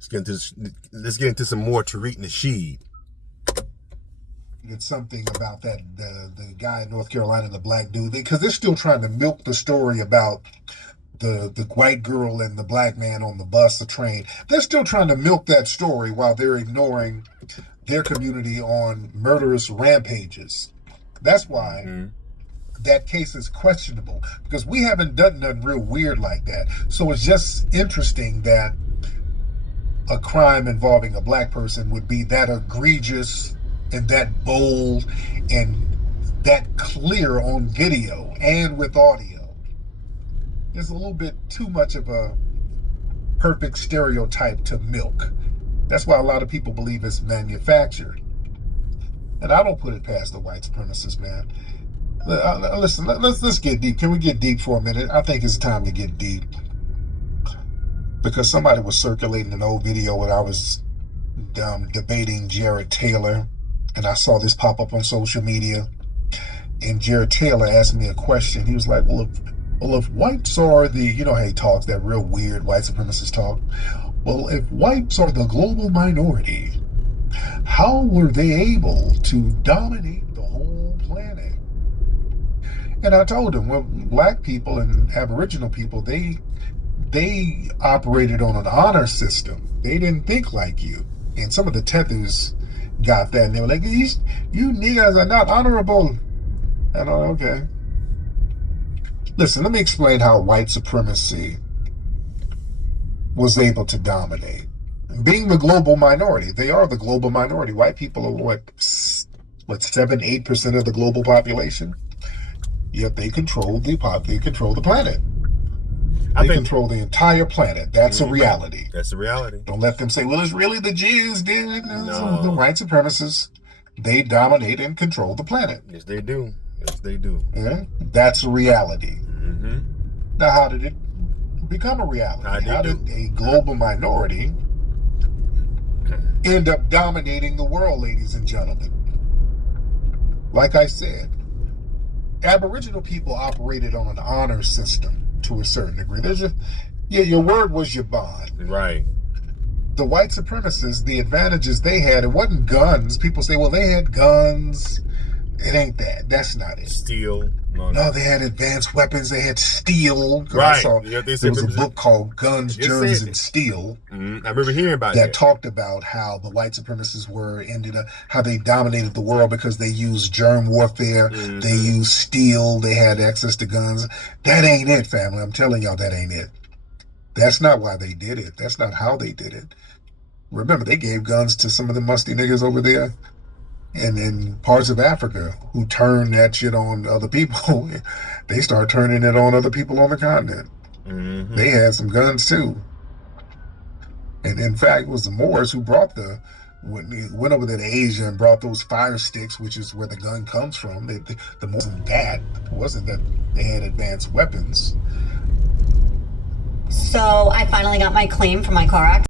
let's get into some more Tariq Nasheed. It's something about that the guy in North Carolina, the black dude, because they're still trying to milk the story about the white girl and the black man on the bus, the train. They're still trying to milk that story while they're ignoring their community on murderous rampages. That's why that case is questionable, because we haven't done nothing real weird like that. So it's just interesting that a crime involving a black person would be that egregious and that bold and that clear on video and with audio. There's a little bit too much of a perfect stereotype to milk. That's why a lot of people believe it's manufactured. And I don't put it past the white supremacists, man. Listen, let's get deep. Can we get deep for a minute? I think it's time to get deep. Because somebody was circulating an old video when I was debating Jared Taylor, and I saw this pop up on social media. And Jared Taylor asked me a question. He was like, well, if whites are the, you know how he talks, that real weird white supremacist talk. Well, if whites are the global minority, how were they able to dominate the whole planet? And I told him, well, black people and Aboriginal people, they operated on an honor system. They didn't think like you. And some of the tethers got that, and they were like, you niggas are not honorable. And I'm okay. Listen, let me explain how white supremacy was able to dominate. Being the global minority, they are the global minority. White people are what 7-8% of the global population? Yet they control the planet. They control the entire planet. That's a reality. That's a reality. Don't let them say, well, it's really the Jews, dude. No. The white supremacists, they dominate and control the planet. Yes, they do. Yes, they do. Yeah? That's a reality. Now, how did it become a reality? How did a global minority end up dominating the world, ladies and gentlemen? Like I said, Aboriginal people operated on an honor system to a certain degree. Your word was your bond. Right. The white supremacists, the advantages they had, it wasn't guns. People say, well, they had guns. It ain't that. That's not it. Steel. No, they had advanced weapons. They had steel. Right. There was a book called Guns, Germs, and Steel. I remember hearing about that. Talked about how the white supremacists how they dominated the world because they used germ warfare. They used steel. They had access to guns. That ain't it, family. I'm telling y'all, that ain't it. That's not why they did it. That's not how they did it. Remember, they gave guns to some of the musty niggas over there and in parts of Africa who turned that shit on other people. They start turning it on other people on the continent. They had some guns too. And in fact, it was the Moors who went over there to Asia and brought those fire sticks, which is where the gun comes from. The Moors wasn't that they had advanced weapons. So I finally got my claim for my car accident.